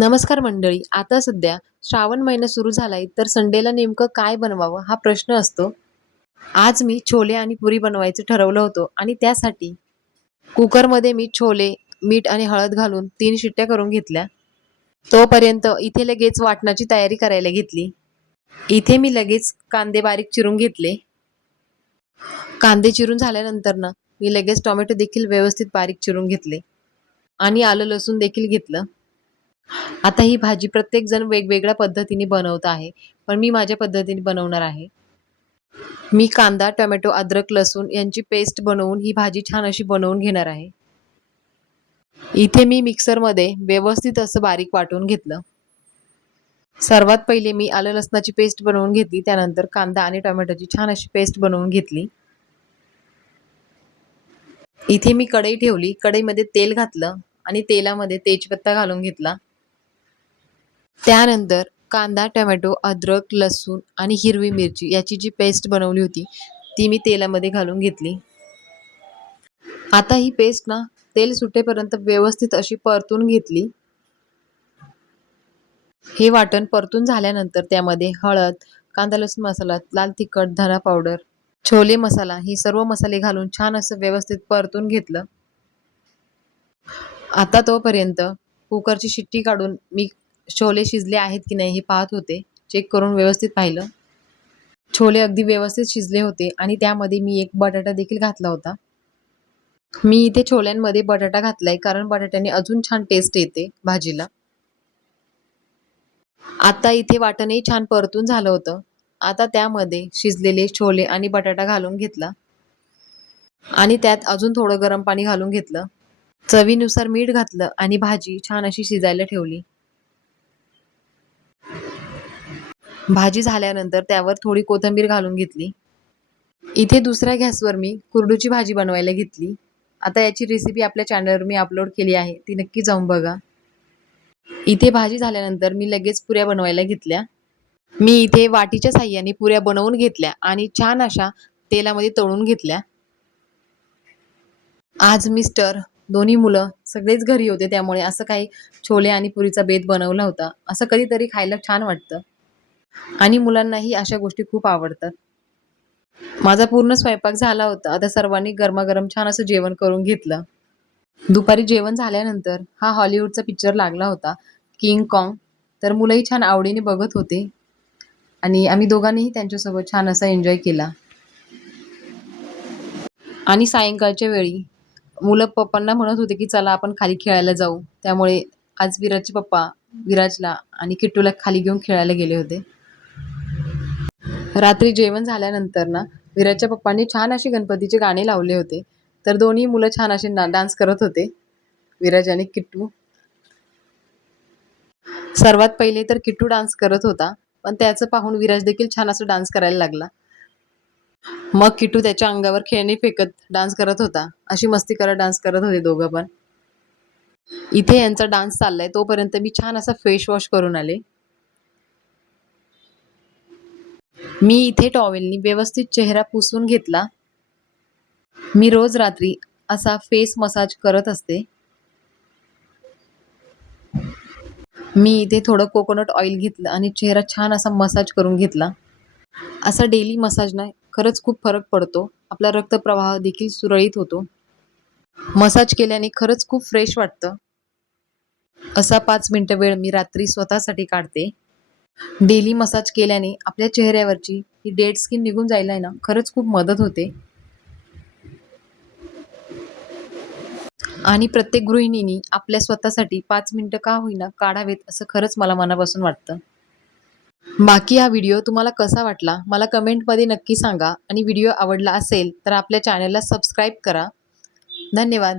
नमस्कार मंडळी. आता सध्या श्रावण महिना सुरू झालाय, तर संडेला नेमकं काय बनवावं हा प्रश्न असतो. आज मी छोले आणि पुरी बनवायचं ठरवलं होतं आणि त्यासाठी कुकरमध्ये मी छोले, मीठ आणि हळद घालून 3 शिट्ट्या करून घेतल्या. तोपर्यंत इथे लगेच वाटणाची तयारी करायला घेतली. इथे मी लगेच कांदे बारीक चिरून घेतले. कांदे चिरून झाल्यानंतर ना, मी लगेच टोमॅटो देखील व्यवस्थित बारीक चिरून घेतले आणि आलं लसूण देखील घेतलं. आता ही भाजी प्रत्येकजण वेगवेगळ्या पद्धतीने बनवत आहे. पण मी माझ्या पद्धतीने बनवणार आहे. मी कांदा, टोमॅटो, अद्रक, लसूण यांची पेस्ट बनवून ही भाजी छान अशी बनवून घेणार आहे. इथे मी मिक्सरमध्ये व्यवस्थित असं बारीक वाटून घेतलं. सर्वात पहिले मी आलं लसणाची पेस्ट बनवून घेतली. त्यानंतर कांदा आणि टोमॅटोची छान अशी पेस्ट बनवून घेतली. इथे मी कढई ठेवली. कढईमध्ये तेल घातलं आणि तेलामध्ये तेजपत्ता घालून घेतला. त्यानंतर कांदा, टोमॅटो, अद्रक, लसूण आणि हिरवी मिरची याची जी पेस्ट बनवली होती, ती मी तेलामध्ये घालून घेतली. आता ही पेस्ट ना तेल सुटेपर्यंत व्यवस्थित अशी परतून घेतली. हे वाटण परतून झाल्यानंतर त्यामध्ये हळद, कांदा लसूण मसाला, लाल तिखट, धना पावडर, छोले मसाला हे सर्व मसाले घालून छान असं व्यवस्थित परतून घेतलं. आता तोपर्यंत कुकरची शिट्टी काढून मी छोले शिजले आहेत की नाही हे पाहत होते. चेक करून व्यवस्थित पाहिलं. छोले अगदी व्यवस्थित शिजले होते आणि त्यामध्ये मी एक बटाटा देखील घातला होता. मी इथे छोल्यांमध्ये बटाटा घातलाय कारण बटाट्याने अजून छान टेस्ट येते भाजीला. आता इथे वाटणही छान परतून झालं होतं. आता त्यामध्ये शिजलेले छोले आणि बटाटा घालून घेतला आणि त्यात अजून थोडं गरम पाणी घालून घेतलं. चवीनुसार मीठ घातलं आणि भाजी छान अशी शिजायला ठेवली. भाजी झाल्यानंतर त्यावर थोडी कोथिंबीर घालून घेतली. इथे दुसऱ्या गॅसवर मी कुरडूची भाजी बनवायला घेतली. आता याची रेसिपी आपल्या चॅनलवर मी अपलोड केली आहे. ती नक्की जाऊन बघा. इथे भाजी झाल्यानंतर मी लगेच पुऱ्या बनवायला घेतल्या. मी इथे वाटीच्या साहाय्याने पुऱ्या बनवून घेतल्या आणि छान अशा तेलामध्ये तळून घेतल्या. आज मिस्टर, दोन्ही मुलं सगळेच घरी होते. त्यामुळे असं काही छोले आणि पुरीचा बेत बनवला होता. असं कधीतरी खायला छान वाटतं आणि मुलांनाही अशा गोष्टी खूप आवडतात. माझा पूर्ण स्वयंपाक झाला होता. आता सर्वांनी गरमागरम छान असं जेवण करून घेतलं. दुपारी जेवण झाल्यानंतर हा हॉलिवूडचा पिक्चर लागला होता, किंग काँग. तर मुलंही छान आवडीने बघत होते आणि आम्ही दोघांनीही त्यांच्यासोबत छान असा एन्जॉय केला. आणि सायंकाळच्या वेळी मुलं पप्पांना म्हणत होते, की चला आपण खाली खेळायला जाऊ. त्यामुळे आज विराजचे पप्पा विराजला आणि किट्टूला खाली घेऊन खेळायला गेले होते. रात्री जेवण झाल्यानंतर ना, विराजच्या पप्पांनी छान अशी गणपतीचे गाणे लावले होते. तर दोन्ही मुलं छान असे डान्स करत होते, विराज आणि किट्टू. सर्वात पहिले तर किट्टू डान्स करत होता, पण त्याचं पाहून विराज देखील छान असं डान्स करायला लागला. मग किट्टू त्याच्या अंगावर खेळणी फेकत डान्स करत होता. अशी मस्ती करत डान्स करत होते दोघं पण. इथे यांचा डान्स चाललाय तोपर्यंत मी छान असा फेस वॉश करून आले. मी इथे टॉवेलनी व्यवस्थित चेहरा पुसून घेतला. मी रोज रात्री असा फेस मसाज करत असते. मी इथे थोडं कोकोनट ऑइल घेतलं आणि चेहरा छान असा मसाज करून घेतला. असा डेली मसाजने खरंच खूप फरक पडतो. आपला रक्तप्रवाह देखील सुरळीत होतो. मसाज केल्याने खरंच खूप फ्रेश वाटतं. असा 5 मिनिटं वेळ मी रात्री स्वतःसाठी काढते. डेली मसाज केल्याने आपल्या चेहऱ्यावरची ही डेड स्किन निघून जायला आहे ना, खरंच खूप मदत होते. आणि प्रत्येक गृहिणींनी आपल्या स्वतःसाठी 5 मिनिटं का होईना काढावेत, असं खरंच मला मनापासून वाटतं. बाकी हा व्हिडिओ तुम्हाला कसा वाटला मला कमेंटमध्ये नक्की सांगा आणि व्हिडिओ आवडला असेल तर आपल्या चॅनलला सबस्क्राईब करा. धन्यवाद.